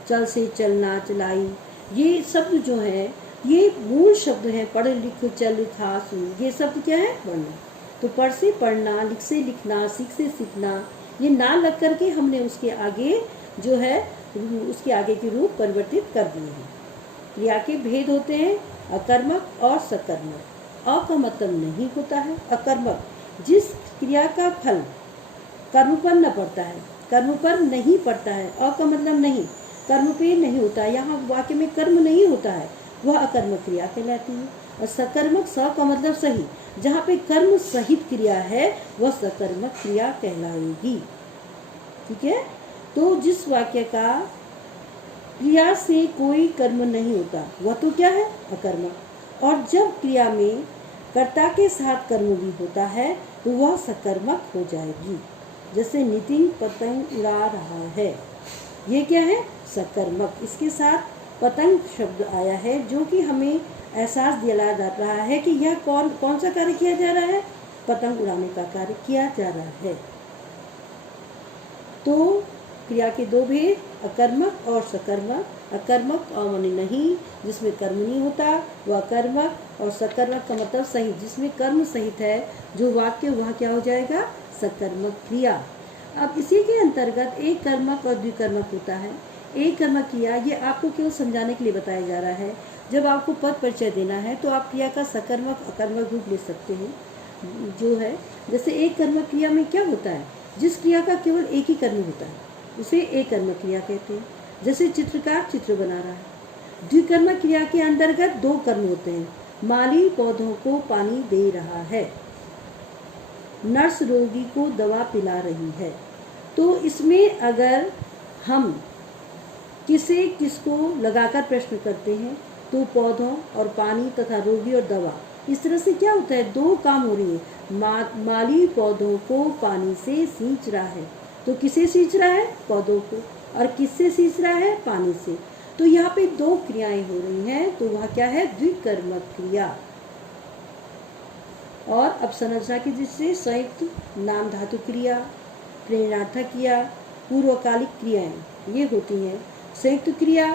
चल से चलना, चलाई, ये शब्द जो है ये मूल शब्द हैं। पढ़, लिख, चल, खा, सुन, ये शब्द क्या है, पढ़ना। तो पढ़ से पढ़ना, लिख से लिखना, सीख से सीखना, ये ना लग करके हमने उसके आगे जो है उसके आगे के रूप परिवर्तित कर दिए हैं। क्रिया के भेद होते हैं, अकर्मक और सकर्मक। अ का मतलब नहीं होता है, अकर्मक जिस क्रिया का फल कर्म पर न पड़ता है, कर्म पर नहीं पड़ता है। अ का मतलब नहीं, कर्म पे नहीं होता है, यहाँ वाक्य में कर्म नहीं होता है, वह अकर्मक क्रिया कहलाती है। और सकर्मक, स का मतलब सही, जहाँ पे कर्म सहित क्रिया है वह सकर्मक क्रिया कहलाएगी, ठीक है। तो जिस वाक्य का क्रिया से कोई कर्म नहीं होता वह तो क्या है, अकर्मक। और जब क्रिया में कर्ता के साथ कर्म भी होता है तो वह सकर्मक हो जाएगी। जैसे नितिन पतंग उड़ा रहा है, ये क्या है, सकर्मक। इसके साथ पतंग शब्द आया है, जो कि हमें एहसास दिलाया जा रहा है कि यह कौन सा कार्य किया जा रहा है, पतंग उड़ाने का कार्य किया जा रहा है। तो क्रिया के 2 भेद, अकर्मक और सकर्मक। अकर्मक माने नहीं, जिसमें कर्म नहीं होता, वह अकर्मक। और सकर्मक का मतलब सही, जिसमें कर्म सहित है जो वाक्य, वह क्या हो जाएगा, सकर्मक क्रिया। अब इसी के अंतर्गत एक कर्मक और द्विकर्मक होता है। एक कर्मक क्रिया, ये आपको केवल समझाने के लिए बताया जा रहा है। जब आपको पद परिचय देना है तो आप क्रिया का सकर्मक अकर्मक रूप ले सकते हैं, जो है जैसे एक कर्मक क्रिया में क्या होता है, जिस क्रिया का केवल एक ही कर्म होता है उसे एक कर्मक क्रिया कहते हैं। जैसे चित्रकार चित्र बना रहा है। द्विकर्मक क्रिया के अंतर्गत 2 कर्म होते हैं, माली पौधों को पानी दे रहा है, नर्स रोगी को दवा पिला रही है। तो इसमें अगर हम किसको लगाकर प्रश्न करते हैं तो पौधों और पानी तथा रोगी और दवा, इस तरह से क्या होता है, दो काम हो रही है। माली पौधों को पानी से सींच रहा है, तो किसे सींच रहा है, पौधों को, और किससे सींच रहा है, पानी से। तो यहाँ पे दो क्रियाएं हो रही हैं, तो वह क्या है, द्विकर्मक क्रिया। और अब संरचना की दृष्टि से संयुक्त नाम धातु क्रिया, प्रेरणार्थक क्रिया, पूर्वकालिक क्रियाएं ये होती हैं। संयुक्त क्रिया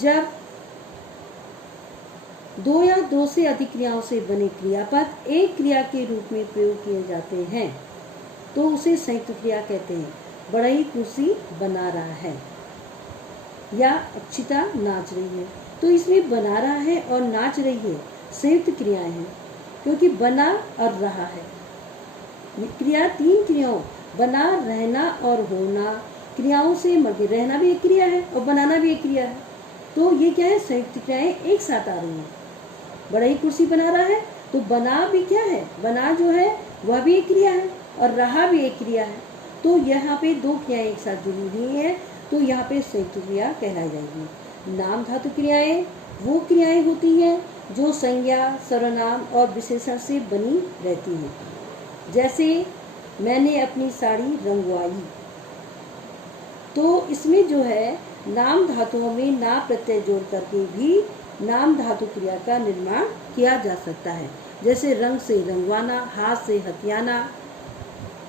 जब दो या दो से अधिक क्रियाओं से बने क्रियापद एक क्रिया के रूप में प्रयोग किए जाते हैं तो उसे संयुक्त क्रिया कहते हैं। बढ़ई कुर्सी बना रहा है या अक्षिता नाच रही है, तो इसमें बना रहा है और नाच रही है संयुक्त क्रियाएं हैं, क्योंकि बना और रहा है। क्रिया तीन क्रियाओं बना, रहना और होना क्रियाओं से मध्य, रहना भी एक क्रिया है और बनाना भी एक क्रिया है। तो ये क्या है, संयुक्त क्रियाएं एक साथ आ रही हैं। बढ़ई कुर्सी बना रहा है तो बना भी क्या है, बना जो है वह भी एक क्रिया है और रहा भी एक क्रिया है। तो यहाँ पे दो क्रियाएं एक साथ जुड़ी हुई हैं, तो यहाँ पे संयुक्त क्रिया कहलाई जाएगी। नाम धातु क्रियाएं वो क्रियाएं होती हैं जो संज्ञा, सर्वनाम और विशेषण से बनी रहती हैं। जैसे मैंने अपनी साड़ी रंगवाई, तो इसमें जो है नाम धातुओं में ना प्रत्यय जोड़ करके भी नाम धातु क्रिया का निर्माण किया जा सकता है। जैसे रंग से रंगवाना, हाथ से हथियाना,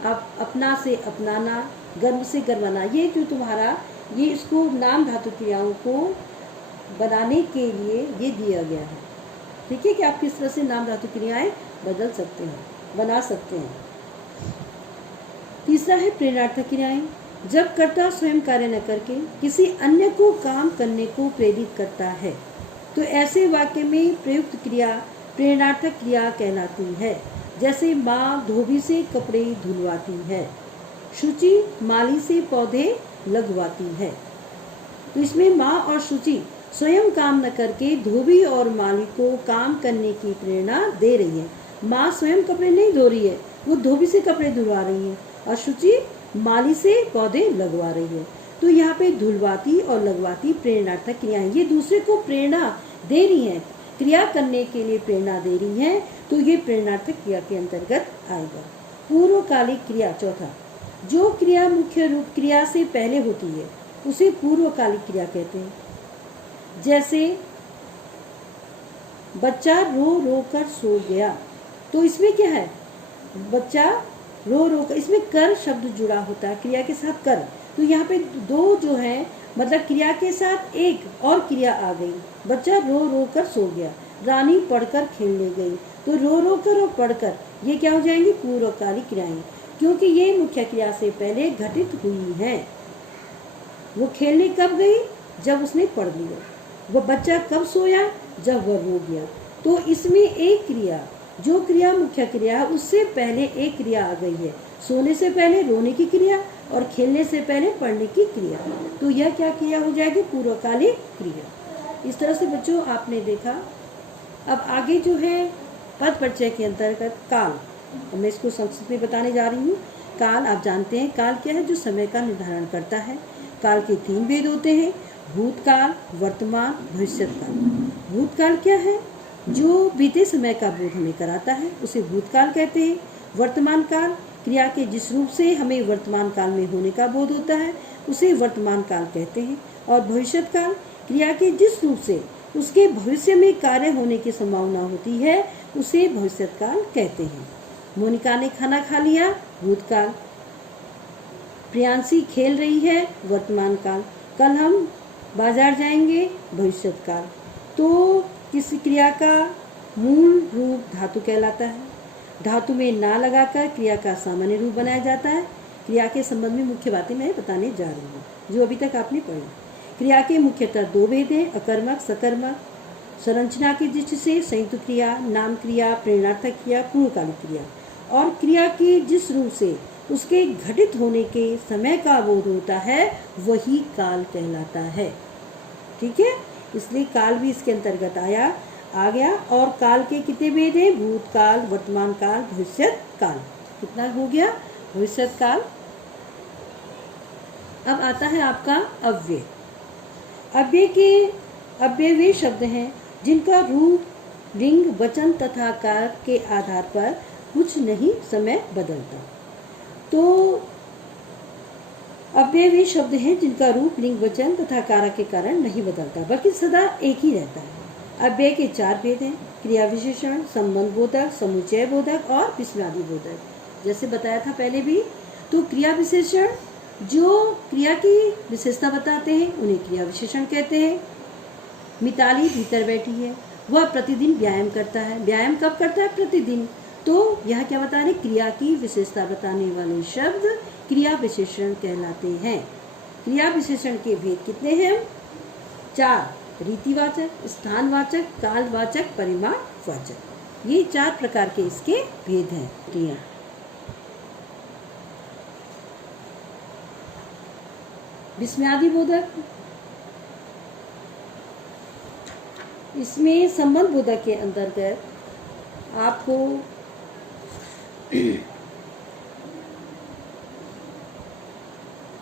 अपना से अपनाना, गर्व से गर्वाना, ये जो तुम्हारा ये इसको नाम धातु क्रियाओं को बनाने के लिए ये दिया गया है। ठीक है कि आप किस तरह से नाम धातु क्रियाएं बदल सकते हैं, बना सकते हैं। तीसरा है प्रेरणार्थक क्रियाएं। जब कर्ता स्वयं कार्य न करके किसी अन्य को काम करने को प्रेरित करता है तो ऐसे वाक्य में प्रयुक्त क्रिया प्रेरणार्थक क्रिया कहलाती है। जैसे माँ धोबी से कपड़े धुलवाती है, शुचि माली से पौधे लगवाती है। तो इसमें माँ और शुचि स्वयं काम न करके धोबी और माली को काम करने की प्रेरणा दे रही है। माँ स्वयं कपड़े नहीं धो रही है, वो धोबी से कपड़े धुलवा रही है, और शुचि माली से पौधे लगवा रही है। तो यहाँ पे धुलवाती और लगवाती प्रेरणार्थक क्रियाएं, ये दूसरे को प्रेरणा दे रही हैं, क्रिया करने के लिए प्रेरणा दे रही हैं, तो ये प्रेरणार्थक क्रिया के अंतर्गत आएगा। पूर्वकालिक क्रिया चौथा, जो क्रिया मुख्य रूप क्रिया से पहले होती है उसे पूर्वकालिक क्रिया कहते हैं। जैसे बच्चा रो रो कर सो गया, तो इसमें क्या है, बच्चा रो रो कर, इसमें कर शब्द जुड़ा होता है क्रिया के साथ कर। तो यहाँ पे दो जो है मतलब क्रिया के साथ एक और क्रिया आ गई। बच्चा रो रो कर सो गया, रानी पढ़कर खेलने गई, तो रो रो कर और पढ़कर ये क्या हो जाएंगी, पूर्वकालिक क्रियाएं, क्योंकि ये मुख्य क्रिया से पहले घटित हुई हैं। वो खेलने कब गई, जब उसने पढ़ लिया। वो बच्चा कब सोया, जब वह रो गया। तो इसमें एक क्रिया, जो क्रिया मुख्य क्रिया है उससे पहले एक क्रिया आ गई है। सोने से पहले रोने की क्रिया और खेलने से पहले पढ़ने की क्रिया, तो यह क्या क्रिया हो जाएगी, पूर्वकालिक क्रिया। इस तरह से बच्चों आपने देखा। अब आगे जो है पद परिचय के अंतर्गत काल, मैं इसको संक्षिप्त में बताने जा रही हूँ। काल आप जानते हैं, काल क्या है, जो समय का निर्धारण करता है। काल के तीन भेद होते हैं, भूतकाल, वर्तमान, भविष्यकाल। भूतकाल क्या है, जो बीते समय का बोध हमें कराता है उसे भूतकाल कहते हैं। वर्तमान काल, क्रिया के जिस रूप से हमें वर्तमान काल में होने का बोध होता है उसे वर्तमान काल कहते हैं। और भविष्यत काल, क्रिया के जिस रूप से उसके भविष्य में कार्य होने की संभावना होती है उसे भविष्यत काल कहते हैं। मोनिका ने खाना खा लिया, भूतकाल। प्रियांशी खेल रही है, वर्तमान काल। कल हम बाजार जाएंगे, भविष्यत काल। तो किसी क्रिया का मूल रूप धातु कहलाता है। धातु में ना लगाकर क्रिया का सामान्य रूप बनाया जाता है। क्रिया के संबंध में मुख्य बातें मैं बताने जा रही हूँ जो अभी तक आपने पढ़ी। क्रिया के मुख्यतः दो भेद हैं, अकर्मक, सकर्मक। संरचना की दृष्टि से संयुक्त क्रिया, नाम क्रिया, प्रेरणार्थक क्रिया, पूर्वकालिक क्रिया। और क्रिया की जिस रूप से उसके घटित होने के समय का बोध होता है वही काल कहलाता है। ठीक है, इसलिए काल भी इसके अंतर्गत आ गया। और काल के कितने भेद हैं, भूतकाल, वर्तमान काल, भविष्यत काल। कितना हो गया? भविष्य काल। अब आता है आपका अव्यय। अव्यय वे शब्द हैं जिनका रूप, लिंग, वचन तथा कारक के आधार पर कुछ नहीं समय बदलता। तो अव्यय वे शब्द हैं जिनका रूप, लिंग, वचन तथा कारक के कारण नहीं बदलता बल्कि सदा एक ही रहता है। अव्यय के 4 भेद हैं: क्रिया विशेषण, संबंध बोधक, समुच्चय बोधक और विस्मयादि बोधक। जैसे बताया था पहले भी। तो क्रिया विशेषण जो क्रिया की विशेषता बताते हैं उन्हें क्रिया विशेषण कहते हैं। मिताली भीतर बैठी है, वह प्रतिदिन व्यायाम करता है। व्यायाम कब करता है? प्रतिदिन। तो यह क्या बता रहे? क्रिया की विशेषता बताने वाले शब्द क्रिया विशेषण कहलाते हैं। क्रिया विशेषण के भेद कितने हैं? 4: रीतिवाचक, स्थानवाचक, कालवाचक, परिमाणवाचक। ये 4 प्रकार के इसके भेद हैं। विस्मयादि बोधक, इसमें संबंध बोधक के अंतर्गत आपको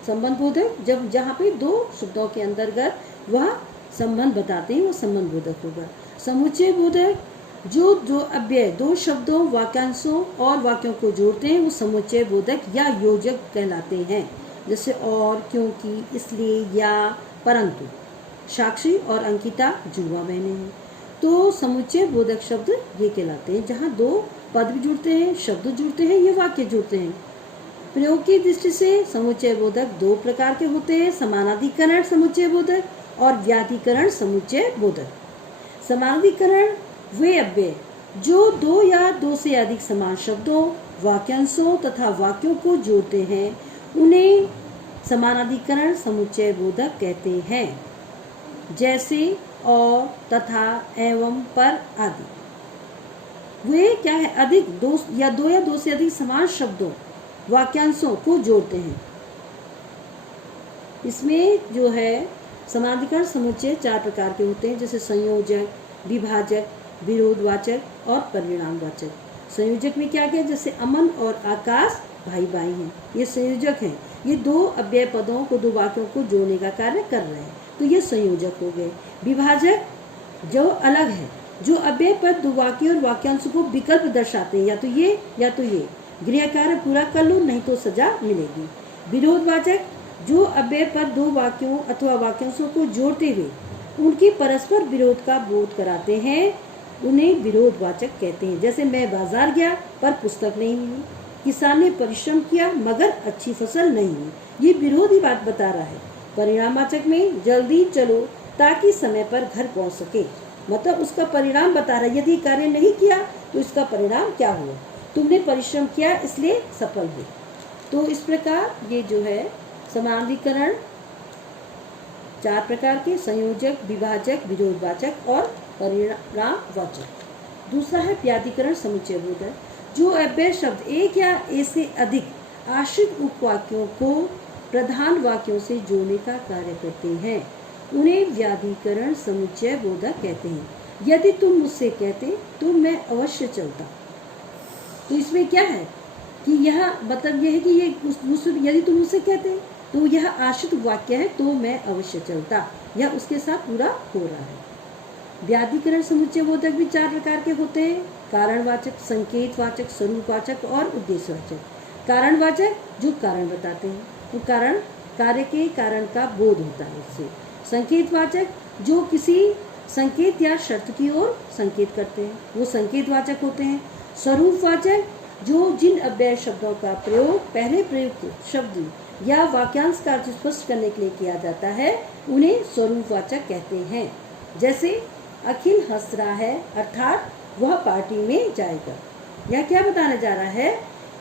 संबंध बोधक जहाँ पे 2 शब्दों के अंतर्गत वह संबंध बताते हैं वो संबंध बोधक होगा। समुच्चय बोधक जो अव्यय 2 शब्दों, वाक्यांशों और वाक्यों को जोड़ते हैं वो समुच्चय बोधक या योजक कहलाते हैं। जैसे और, क्योंकि, इसलिए, या, परंतु। साक्षी और अंकिता जुड़वा बहनें हैं। तो समुच्चय बोधक शब्द ये कहलाते हैं जहाँ 2 पद भी जुड़ते हैं, शब्द जुड़ते हैं, ये वाक्य जुड़ते हैं। प्रयोग की दृष्टि से समुच्चय बोधक 2 प्रकार के होते हैं: समानाधिकरण समुच्चय बोधक और व्याधिकरण समुच्चय बोधक। समानाधिकरण वे अव्यय जो 2 या 2 से अधिक समान शब्दों, वाक्यांशों तथा वाक्यों को जोड़ते हैं उन्हें समानाधिकरण समुच्चय बोधक कहते हैं। जैसे और, तथा, एवं, पर आदि। वे क्या है? अधिक 2 या 2 से अधिक समान शब्दों, वाक्यांशों को जोड़ते हैं। इसमें जो है समानाधिकरण समुच्चय 4 प्रकार के होते हैं, जैसे संयोजक, विभाजक, विरोधवाचक और परिणामवाचक। संयोजक में क्या क्या? जैसे अमन और आकाश भाई भाई हैं, ये संयोजक हैं। ये 2 अव्यय पदों को, 2 वाक्यों को जोड़ने का कार्य कर रहे हैं, तो ये संयोजक हो गए। विभाजक जो अलग है, जो अव्यय पद 2 वाक्यों और वाक्यांश को विकल्प दर्शाते हैं, या तो ये या तो ये। गृह कार्य पूरा कर लो नहीं तो सजा मिलेगी। विरोधवाचक जो अव्यय पद 2 वाक्यों अथवा वाक्यांशों को जोड़ते हुए उनकी परस्पर विरोध का बोध कराते हैं, उन्हें विरोधवाचक कहते हैं। जैसे मैं बाजार गया पर पुस्तक नहीं मिली, किसान ने परिश्रम किया मगर अच्छी फसल नहीं हुई, ये विरोधी बात बता रहा है। परिणामवाचक में जल्दी चलो ताकि समय पर घर पहुंच सके, मतलब उसका परिणाम बता रहा है। यदि कार्य नहीं किया तो इसका परिणाम क्या हुआ? तुमने परिश्रम किया इसलिए सफल हुए। तो इस प्रकार ये जो है समानाधिकरण 4 प्रकार के: संयोजक, विभाजक, विरोधवाचक और परिणामवाचक। दूसरा है व्याधिकरण समुच्चय बोधक, जो अव्यय शब्द 1 या इससे अधिक आश्रित उपवाक्यों को प्रधान वाक्यों से जोड़ने का कार्य करते हैं, उन्हें व्याधिकरण समुच्चय बोधक कहते हैं। यदि तुम मुझसे कहते तो मैं अवश्य चलता। तो इसमें क्या है कि यह मतलब यह है कि ये यदि तुम मुझसे कहते तो यह आश्रित वाक्य है, तो मैं अवश्य चलता, यह उसके साथ पूरा हो रहा है। व्याधिकरण समुच्चय बोधक भी 4 प्रकार के होते हैं: कारणवाचक, संकेतवाचक, स्वरूपवाचक और उद्देश्यवाचक। कारणवाचक जो कारण बताते हैं, तो कारण कार्य के कारण का बोध होता है इससे। संकेतवाचक जो किसी संकेत या शर्त की ओर संकेत करते हैं, वो संकेतवाचक होते हैं। स्वरूपवाचक जो जिन अव्यय शब्दों का प्रयोग पहले प्रयुक्त शब्द या वाक्यांश का अर्थ स्पष्ट करने के लिए किया जाता है, उन्हें स्वरूपवाचक कहते हैं। जैसे अखिल हंस रहा है, अर्थात वह पार्टी में जाएगा। यह क्या बताने जा रहा है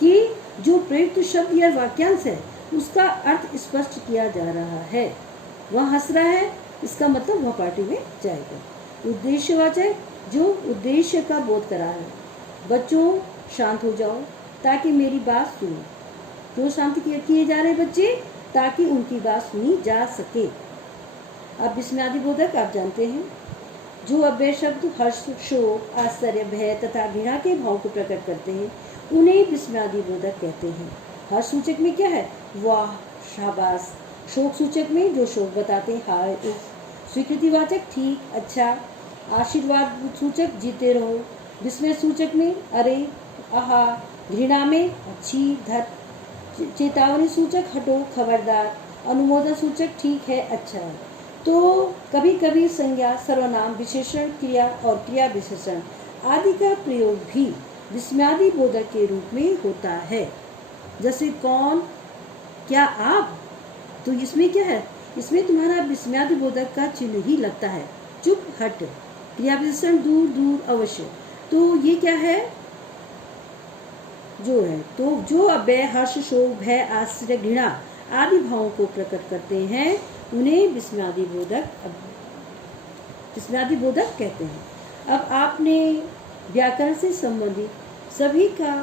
कि जो प्रयुक्त शब्द या वाक्यांश है उसका अर्थ स्पष्ट किया जा रहा है। वह हंस रहा है, इसका मतलब वह पार्टी में जाएगा। उद्देश्यवाचक जो उद्देश्य का बोध करा है। बच्चों शांत हो जाओ ताकि मेरी बात सुनो। क्यों शांत किए जा रहे बच्चे? ताकि उनकी बात सुनी जा सके। अब विस्मयादि बोधक आप जानते हैं, जो अव्यय शब्द हर्ष, शोक, आश्चर्य, भय तथा घृणा के भाव को प्रकट करते हैं, उन्हें विस्मयादि बोधक कहते हैं। हर्ष सूचक में क्या है? वाह, शाबाश। शोक सूचक में जो शोक बताते हैं, हाय, उफ। स्वीकृतिवाचक ठीक, अच्छा। आशीर्वाद सूचक जीते रहो। विस्मय सूचक में अरे, आहा। घृणा में अच्छी, धत। चेतावनी सूचक हटो, खबरदार। अनुमोदन सूचक ठीक है, अच्छा। तो कभी कभी संज्ञा, सर्वनाम, विशेषण, क्रिया और क्रिया विशेषण आदि का प्रयोग भी विस्मयादि बोधक के रूप में होता है। जैसे कौन, क्या, आप। तो इसमें क्या है? इसमें तुम्हारा विस्मयादि बोधक का चिन्ह ही लगता है। चुप, हट। क्रिया विशेषण दूर, दूर, अवश्य। तो ये क्या है? जो है तो जो अव्यय हर्ष, शोक, भय, आश्चर्य, घृणा आदि भावों को प्रकट करते हैं उन्हें विस्मयादि बोधक कहते हैं। अब आपने व्याकरण से संबंधित सभी का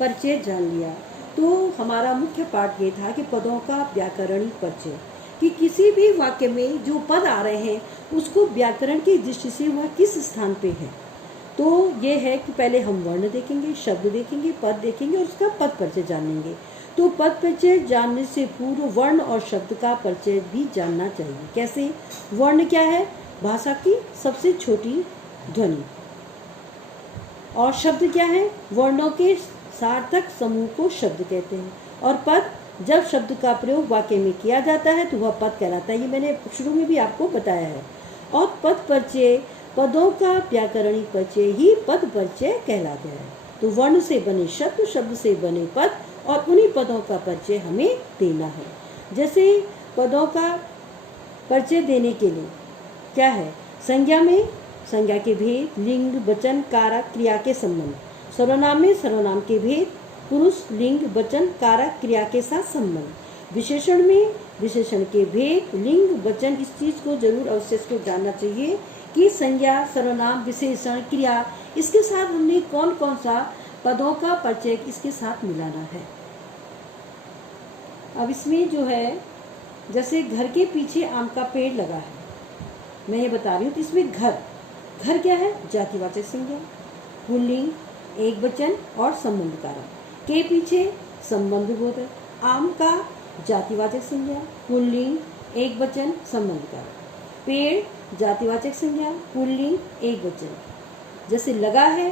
परिचय जान लिया। तो हमारा मुख्य पाठ ये था कि पदों का व्याकरणिक परिचय, कि किसी भी वाक्य में जो पद आ रहे हैं उसको व्याकरण की दृष्टि से वह किस स्थान पे है। तो ये है कि पहले हम वर्ण देखेंगे, शब्द देखेंगे, पद देखेंगे और उसका पद परिचय जानेंगे। तो पद परिचय जानने से पूर्व वर्ण और शब्द का परिचय भी जानना चाहिए। कैसे? वर्ण क्या है? भाषा की सबसे छोटी ध्वनि। और शब्द क्या है? वर्णों के सार्थक समूह को शब्द कहते हैं। और पद, जब शब्द का प्रयोग वाक्य में किया जाता है तो वह पद कहलाता है। ये मैंने शुरू में भी आपको बताया है। और पद परिचय, पदों का व्याकरणिक परिचय ही पद परिचय कहलाता है। तो वर्ण से बने शब्द, शब्द से बने पद और उन्हीं पदों का परिचय हमें देना है। जैसे पदों का परिचय देने के लिए क्या है? संज्ञा में संज्ञा के भेद, लिंग, वचन, कारक, क्रिया के संबंध। सर्वनाम में सर्वनाम के भेद, पुरुष, लिंग, वचन, कारक, क्रिया के साथ संबंध। विशेषण में विशेषण के भेद, लिंग, वचन। इस चीज को जरूर अवश्य को जानना चाहिए कि संज्ञा, सर्वनाम, विशेषण, क्रिया, इसके साथ हमने कौन कौन सा पदों का परिचय इसके साथ मिलाना है। अब इसमें जो है, जैसे घर के पीछे आम का पेड़ लगा है, मैं ये बता रही हूँ। तो इसमें घर, घर क्या है? जातिवाचक संज्ञा, पुल्लिंग, एक वचन और संबंध कारक। के पीछे संबंध बोधक। आम का जातिवाचक संज्ञा, पुल्लिंग, एक वचन, संबंध कारक। पेड़ जातिवाचक संज्ञा, पुल्लिंग, एक वचन। जैसे लगा है,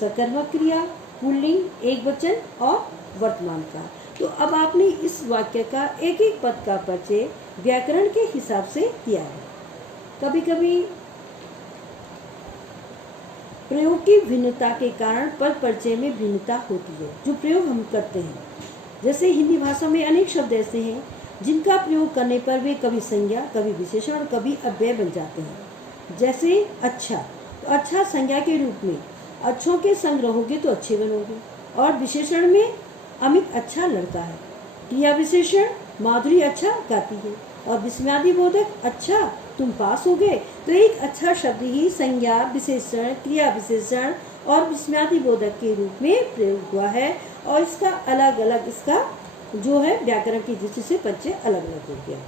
सकर्मक क्रिया, पुल्लिंग, एक वचन और वर्तमान काल। तो अब आपने इस वाक्य का एक एक पद का परिचय व्याकरण के हिसाब से किया है। कभी कभी प्रयोग की भिन्नता के कारण पद परिचय में भिन्नता होती है जो प्रयोग हम करते हैं। जैसे हिंदी भाषा में अनेक शब्द ऐसे हैं जिनका प्रयोग करने पर वे कभी संज्ञा, कभी विशेषण और कभी अव्यय बन जाते हैं। जैसे अच्छा, तो अच्छा संज्ञा के रूप में अच्छों के संग रहोगे तो अच्छे बनोगे। और विशेषण में अमित अच्छा लड़का है। क्रिया विशेषण माधुरी अच्छा गाती है। और विस्मयादि बोधक अच्छा तुम पास हो गए। तो एक अच्छा शब्द ही संज्ञा, विशेषण, क्रिया विशेषण और विस्मयादि बोधक के रूप में प्रयोग हुआ है। और इसका अलग अलग इसका जो है व्याकरण की दृष्टि से परिचय अलग अलग हो गया।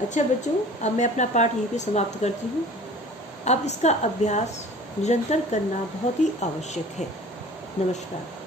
अच्छा बच्चों, अब मैं अपना पाठ यहीं पे समाप्त करती हूँ। अब इसका अभ्यास निरंतर करना बहुत ही आवश्यक है। नमस्कार।